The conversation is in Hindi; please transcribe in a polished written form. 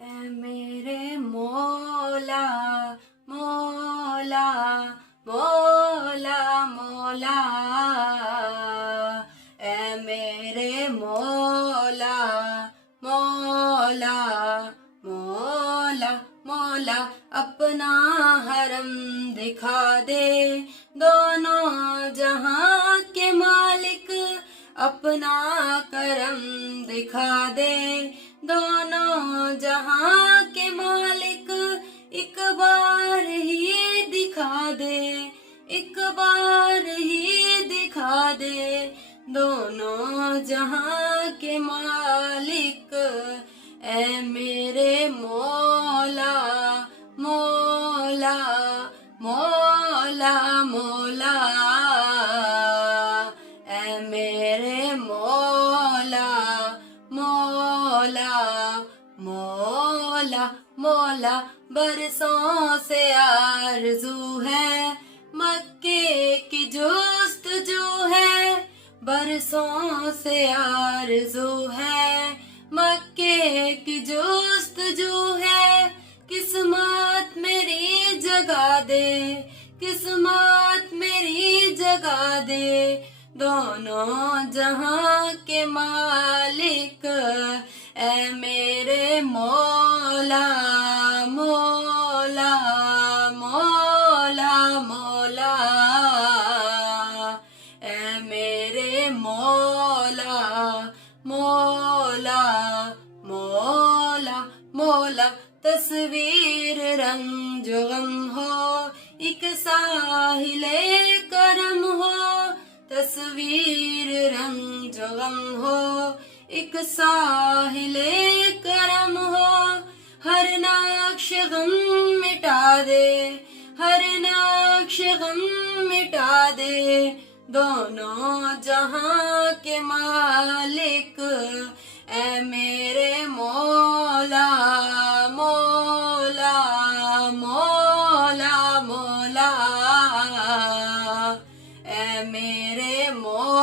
ऐ मेरे मौला मौला मौला मौला, ऐ मेरे मौला मौला मौला मौला, अपना हरम दिखा दे दोनों जहां के मालिक, अपना करम दिखा दे दोनों जहां के मालिक, एक बार ही दिखा दे, एक बार ही दिखा दे दोनों जहां के मालिक, ऐ मेरे मौला मौला मौला मौला, ऐ मेरे मौला मौला मौला मौला। बरसों से आरज़ू है मक्के की जुस्तजू है, बरसों से आरज़ू है मक्के की जुस्तजू है, किस्मत मेरी जगा दे, किस्मत मेरी जगा दे दोनों जहां के मालिक, ऐ मेरे मौला मौला मौला मौला, ऐ मेरे मौला मौला मौला मौला। तस्वीर रंग जो गम हो एक साहिले करम हो, तस्वीर रंग जो गम हो एक साहिले करम हो, हर नक्श गम मिटा दे, हर नक्श गम मिटा दे दोनों जहां के मालिक, ऐ मेरे मौला मौला मौला मौला, ऐ मेरे मौला